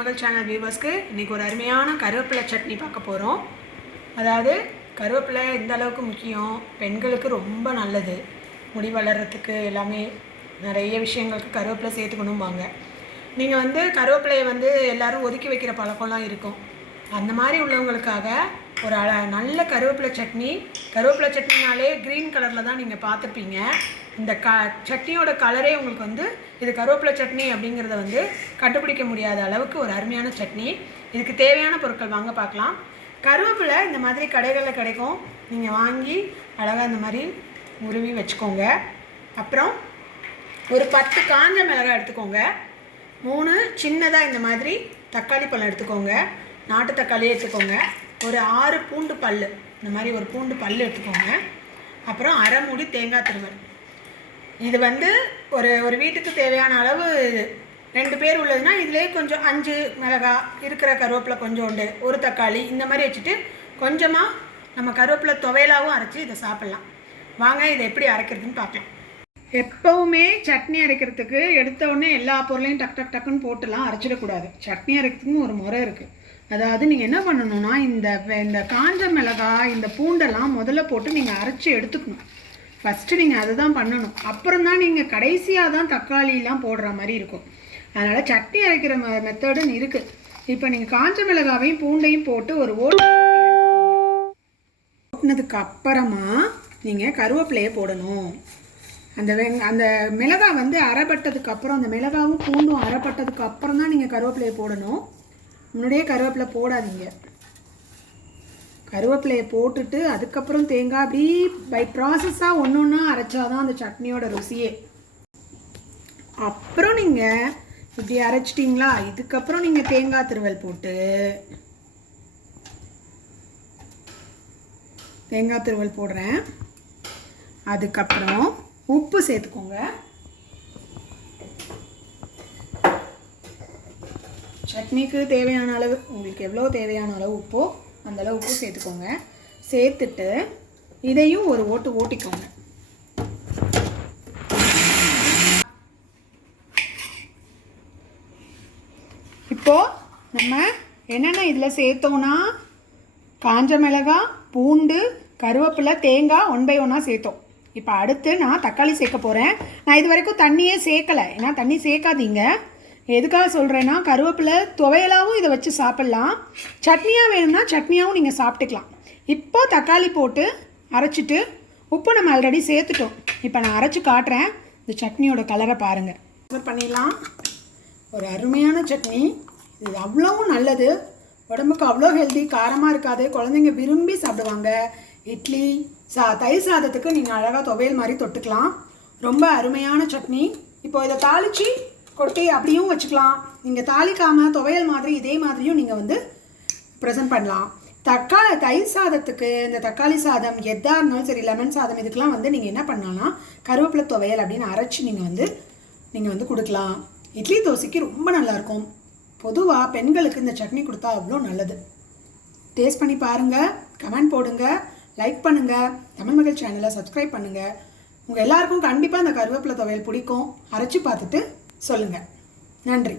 மகள் சேனல் வியூவர்ஸ்க்கு இன்றைக்கி ஒரு அருமையான கருவேப்பிலை சட்னி பார்க்க போகிறோம் அதாவது கருவேப்பிலை எந்த அளவுக்கு முக்கியம்? பெண்களுக்கு ரொம்ப நல்லது. முடி வளர்கிறதுக்கு எல்லாமே நிறைய விஷயங்களுக்கு கருவேப்பிலை சேர்த்துக்கணும்பாங்க. நீங்கள் வந்து கருவேப்பிலையை வந்து எல்லோரும் ஒதுக்கி வைக்கிற பழக்கம்லாம் இருக்கும். அந்த மாதிரி உள்ளவங்களுக்காக ஒரு அழ நல்ல கருவேப்பிலை சட்னி. கருவேப்பிலை சட்னினாலே க்ரீன் கலரில் தான் நீங்கள் பார்த்துப்பீங்க இந்த க சட்னியோட கலரே உங்களுக்கு வந்து இது கருவேப்பிலை சட்னி அப்படிங்கிறத வந்து கண்டுபிடிக்க முடியாத அளவுக்கு ஒரு அருமையான சட்னி. இதுக்கு தேவையான பொருட்கள் வாங்க பார்க்கலாம். கருவேப்பிலை இந்த மாதிரி கடைகளில் கிடைக்கும். நீங்கள் வாங்கி அழகாக இந்த மாதிரி உருவி வச்சுக்கோங்க. அப்புறம் ஒரு பத்து காஞ்ச மிளகாய் எடுத்துக்கோங்க. மூணு சின்னதாக இந்த மாதிரி தக்காளி பழம் எடுத்துக்கோங்க. நாட்டு தக்காளியே எடுத்துக்கோங்க. ஒரு ஆறு பூண்டு பல் இந்த மாதிரி ஒரு பூண்டு பல் எடுத்துக்கோங்க. அப்புறம் அரை மூடி தேங்காய் திருவல். இது வந்து ஒரு ஒரு வீட்டுக்கு தேவையான அளவு ரெண்டு பேர் உள்ளதுன்னா இதிலே கொஞ்சம் அஞ்சு மிளகாய் இருக்கிற கருவேப்பிலை கொஞ்சோண்டு ஒரு தக்காளி இந்த மாதிரி வச்சுட்டு கொஞ்சமாக நம்ம கருவேப்பிலை துவையலாகவும் அரைச்சி இதை சாப்பிட்லாம். வாங்க இதை எப்படி அரைக்கிறதுன்னு பார்க்கலாம். எப்போவுமே சட்னி அரைக்கிறதுக்கு எடுத்த உடனே எல்லா பொருளையும் டக் டக் டக்குன்னு போட்டுலாம் அரைச்சிடக்கூடாது. சட்னி அரைக்கிறதுக்குன்னு ஒரு முறை இருக்குது அதாவது நீங்கள் என்ன பண்ணணும்னா இந்த இந்த காஞ்ச மிளகாய் இந்த பூண்டெல்லாம் முதல்ல போட்டு நீங்கள் அரைச்சி எடுத்துக்கணும். ஃபஸ்ட்டு நீங்கள் அதை தான் பண்ணணும். அப்புறம் தான் நீங்கள் கடைசியாக தான் தக்காளிலாம் போடுற மாதிரி இருக்கும். அதனால் சட்னி அரைக்கிற மெ மெத்தடுன்னு இருக்குது இப்போ நீங்கள் காஞ்ச மிளகாவையும் பூண்டையும் போட்டு ஒரு ஓட்டு ஓட்டினதுக்கு அப்புறமா நீங்கள் கருவேப்பிலையை போடணும். அந்த வெங் அந்த மிளகாய் வந்து அரைப்பட்டதுக்கு அப்புறம் அந்த மிளகாவும் பூண்டும் அரைப்பட்டதுக்கு அப்புறம் தான் நீங்கள் கருவேப்பிலையை போடணும். முன்னாடியே கருவேப்பிலை போடாதீங்க. கருவேப்பிலையை போட்டுட்டு அதுக்கப்புறம் தேங்காய் அப்படி பை ப்ராசஸாக ஒன்று ஒன்றா அரைச்சாதான் அந்த சட்னியோட ருசியே. அப்புறம் நீங்கள் இப்படி அரைச்சிட்டிங்களா? இதுக்கப்புறம் நீங்கள் தேங்காய் திருவல் போட்டு தேங்காய் திருவல் போடுறேன். அதுக்கப்புறம் உப்பு சேர்த்துக்கோங்க. சட்னிக்கு தேவையான அளவு உங்களுக்கு எவ்வளோ தேவையான அளவு உப்போ அந்தளவு உப்பு சேர்த்துக்கோங்க. சேர்த்துட்டு இதையும் ஒரு ஓட்டு ஓட்டிக்கோங்க. இப்போது நம்ம என்னென்ன இதில் சேர்த்தோம்னா காஞ்ச மிளகாய் பூண்டு கருவேப்பிலை தேங்காய் ஒன் பை ஒன்னாக சேர்த்தோம். இப்போ அடுத்து நான் தக்காளி சேர்க்க போகிறேன் நான் இது வரைக்கும் தண்ணியே சேர்க்கலை. ஏன்னா தண்ணி சேர்க்காதீங்க. எதுக்காக சொல்கிறேன்னா கருவேப்பிலை துவையலாகவும் இதை வச்சு சாப்பிட்லாம். சட்னியாக வேணும்னா சட்னியாகவும் நீங்கள் சாப்பிட்டுக்கலாம். இப்போ தக்காளி போட்டு அரைச்சிட்டு உப்பு நம்ம ஆல்ரெடி சேர்த்துட்டோம். இப்போ நான் அரைச்சி காட்டுறேன். இந்த சட்னியோட கலரை பாருங்கள் பண்ணிடலாம். ஒரு அருமையான சட்னி. இது அவ்வளவும் நல்லது. உடம்புக்கு அவ்வளோ ஹெல்தி காரமாக இருக்காது. குழந்தைங்க விரும்பி சாப்பிடுவாங்க. இட்லி சா தயிர் சாதத்துக்கு நீங்கள் அழகாக துவையல் மாதிரி தொட்டுக்கலாம். ரொம்ப அருமையான சட்னி. இப்போ இதை தாளித்து கொட்டி அப்படியும் வச்சுக்கலாம். நீங்கள் தாளிக்காமல் துவையல் மாதிரி இதே மாதிரியும் நீங்கள் வந்து ப்ரெசென்ட் பண்ணலாம். தக்காளி தயிர் சாதத்துக்கு இந்த தக்காளி சாதம் எதாக இருந்தாலும் சரி லெமன் சாதம் இதுக்கெலாம் வந்து நீங்கள் என்ன பண்ணலாம் கருவேப்பிலை துவையல் அப்படின்னு அரைச்சி நீங்கள் வந்து நீங்கள் வந்து கொடுக்கலாம். இட்லி தோசைக்கு ரொம்ப நல்லாயிருக்கும். பொதுவாக பெண்களுக்கு இந்த சட்னி கொடுத்தா அவ்வளோ நல்லது. டேஸ்ட் பண்ணி பாருங்கள் கமெண்ட் போடுங்க லைக் பண்ணுங்கள் தமிழ் மகள் சேனலை சப்ஸ்கிரைப் பண்ணுங்கள் உங்கள் எல்லாருக்கும் கண்டிப்பாக அந்த கருவேப்பிலை துவையல் பிடிக்கும். அரைச்சி பார்த்துட்டு சொல்லுங்கள் நன்றி.